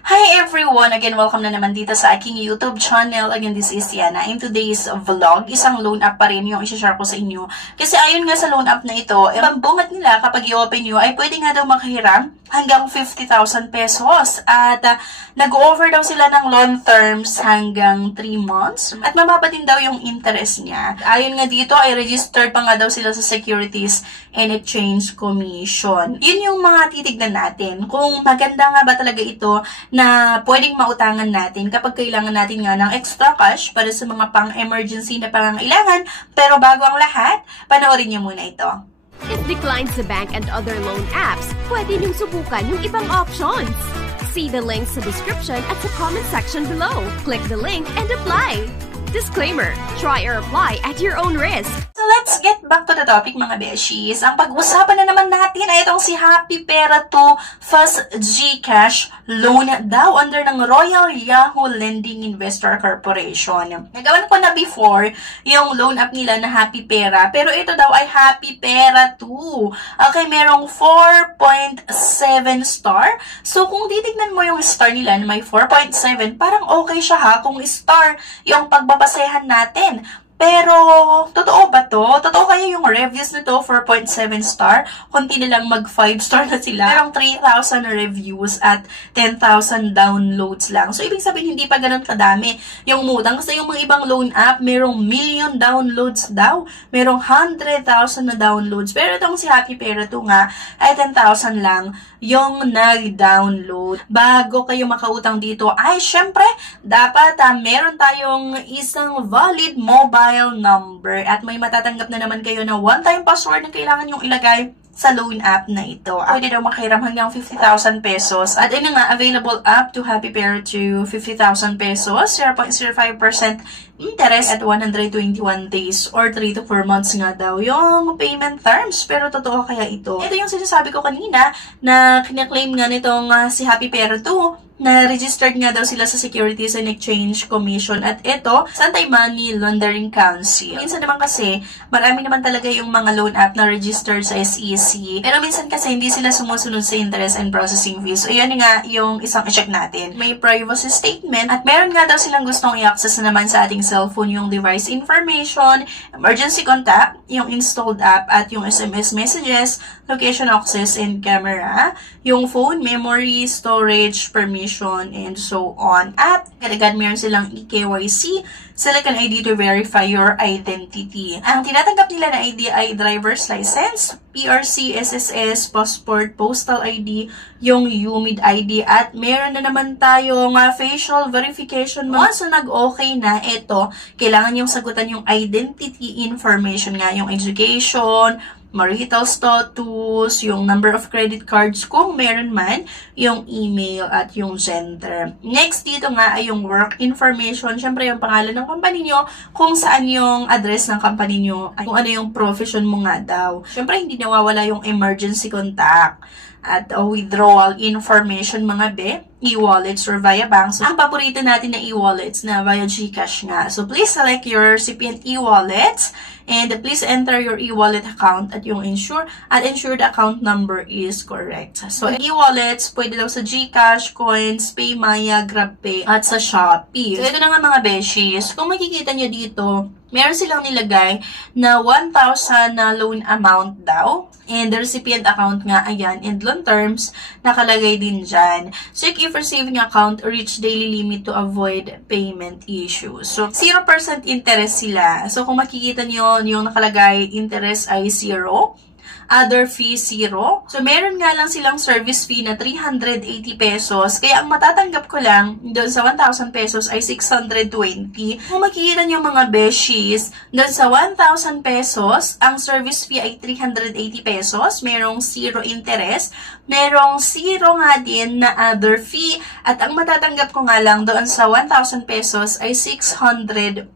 Hi everyone! Again, welcome na naman dito sa aking YouTube channel. Again, this is Yana. In today's vlog, isang loan app pa rin yung i-share ko sa inyo. Kasi ayon nga sa loan app na ito, pambungat nila kapag i-open nyo ay pwede nga daw makahiram hanggang 50,000 pesos. At nag-over daw sila ng loan terms hanggang 3 months. At mababa din daw yung interest niya. Ayon nga dito ay registered pa nga daw sila sa Securities and Exchange Commission. Yun yung mga titignan natin. Kung maganda nga ba talaga ito na pwedeng mautangan natin kapag kailangan natin nga ng extra cash para sa mga pang-emergency na pangangailangan. Pero bago ang lahat, panoorin niyo muna ito. If declined sa bank and other loan apps, pwede niyong subukan yung ibang options. See the links sa description at sa comment section below. Click the link and apply. Disclaimer, try or apply at your own risk. So let's get back to the topic mga beshies. Ang pag-usapan na naman natin ay itong si Happy Pera 2 Fast GCash loan daw under ng Royal Yahoo Lending Investor Corporation. Nagawan ko na before yung loan app nila na Happy Pera, pero ito daw ay Happy Pera 2. Okay, merong 4.7 star. So kung titignan mo yung star nila na may 4.7, parang okay siya ha kung star yung pagbabasehan natin. Pero, totoo ba to? Totoo kaya yung reviews nito, 4.7 star? Kunti na lang mag 5 star na sila. Merong 3,000 reviews at 10,000 downloads lang. So, ibig sabihin, hindi pa ganun kadami yung mutang. Kasi yung mga ibang loan app, merong million downloads daw. Merong 100,000 na downloads. Pero itong si Happy Pera 2 nga, ay 10,000 lang yung nag-download. Bago kayo makautang dito, ay syempre, dapat meron tayong isang valid mobile number at may matatanggap na naman kayo na one-time password na kailangan yung ilagay sa loan app na ito. Pwede daw makahiram hanggang 50,000 pesos. At yun nga, available up to Happy Pera to 50,005 0.05% interest at 121 days or 3 to 4 months nga daw yung payment terms. Pero totoo kaya ito? Ito yung sinasabi ko kanina na kinaklaim nga nitong si Happy Pera 2 na registered nga daw sila sa Securities and Exchange Commission at ito, sa Anti-Money Laundering Council. Minsan naman kasi, marami naman talaga yung mga loan app na registered sa SEC. Pero minsan kasi hindi sila sumusunod sa interest and processing fees. So, yan nga yung isang i-check natin. May privacy statement at meron nga daw silang gustong i-access na naman sa ating cellphone yung device information, emergency contact, yung installed app at yung SMS messages, location access and camera, yung phone, memory, storage, permission, and so on. At agad meron silang eKYC, select an ID to verify your identity. Ang tinatanggap nila na ID ay driver's license, PRC, SSS, passport, postal ID, yung UMID ID, at meron na naman tayong facial verification. Once na nag-okay na, ito, kailangan yung sagutan yung identity information nga, yung education, marital status, yung number of credit cards kung meron man, yung email at yung gender. Next dito nga ay yung work information. Siyempre yung pangalan ng company nyo, kung saan yung address ng company nyo, kung ano yung profession mo nga daw. Siyempre hindi nawawala yung emergency contact at withdrawal information mga be, e-wallets or via banks. So, ang paborito natin na e-wallets na via GCash nga. So, please select your recipient e-wallets and please enter your e-wallet account at yung ensure the account number is correct. So, e-wallets, pwede daw sa GCash, Coins, PayMaya, GrabPay, at sa Shopee. So, ito na nga mga beshies. Kung makikita nyo dito, meron silang nilagay na 1,000 na loan amount daw. And the recipient account nga, ayan, and loan terms, nakalagay din dyan. So, yung if receiving account reach daily limit to avoid payment issues. So, 0% interest sila. So, kung makikita nyo, yung nakalagay interest ay 0. Other fee, 0. So, meron nga lang silang service fee na 380 pesos. Kaya, ang matatanggap ko lang doon sa 1,000 pesos ay 620. Kung makikita nyo mga beshies, doon sa 1,000 pesos, ang service fee ay 380 pesos. Merong 0 interest. Merong 0 nga din na other fee. At ang matatanggap ko nga lang doon sa 1,000 pesos ay 620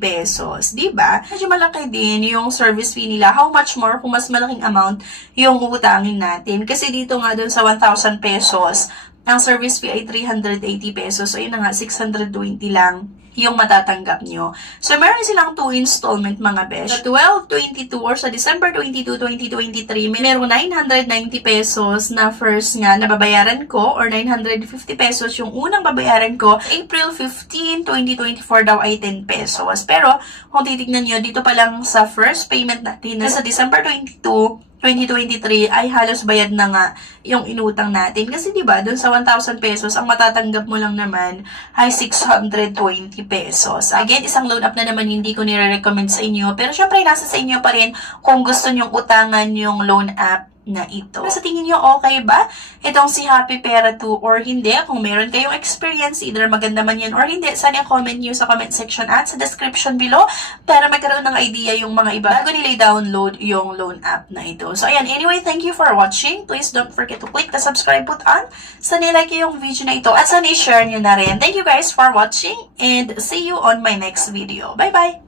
pesos. Diba? Medyo malaki din yung service fee nila. How much more kung mas malaking amount yung utangin natin? Kasi dito nga dun sa 1,000 pesos, ang service fee ay 380 pesos. So, yun na nga, 620 lang yung matatanggap nyo. So, meron silang 2 installment mga besh. Sa 12/22 or sa December 22, 2023, merong 990 pesos na first nga na babayaran ko or 950 pesos yung unang babayaran ko. April 15, 2024 daw ay 10 pesos. Pero, kung titignan nyo, dito pa lang sa first payment natin na sa December 22, 2023 ay halos bayad na nga yung inutang natin. Kasi diba, dun sa 1,000 pesos, ang matatanggap mo lang naman ay 620 pesos. Again, isang loan up na naman hindi ko nire-recommend sa inyo. Pero syempre, nasa sa inyo pa rin kung gusto nyong utangan yung loan app na ito. Sa tingin nyo, okay ba itong si Happy Pera 2 or hindi? Kung meron kayong experience, either maganda man yan or hindi, sana comment nyo sa comment section at sa description below para magkaroon ng idea yung mga iba bago nila download yung loan app na ito. So, ayan. Anyway, thank you for watching. Please don't forget to click the subscribe button. Sana like yung video na ito at sana i-share nyo na rin. Thank you guys for watching and see you on my next video. Bye-bye!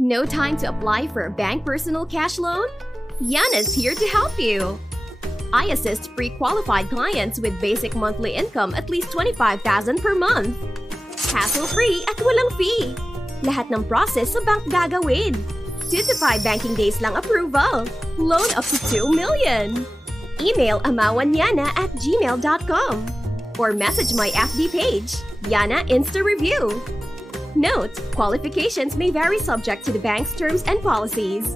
No time to apply for a bank personal cash loan? Yana's here to help you. I assist pre-qualified clients with basic monthly income at least 25,000 per month. Hassle-free at walang fee. Lahat ng process sa bank gagawin. 2 to 5 banking days lang approval. Loan up to 2 million. Email amawanyana@gmail.com or message my FB page, Yana Insta Review. Note: qualifications may vary subject to the bank's terms and policies.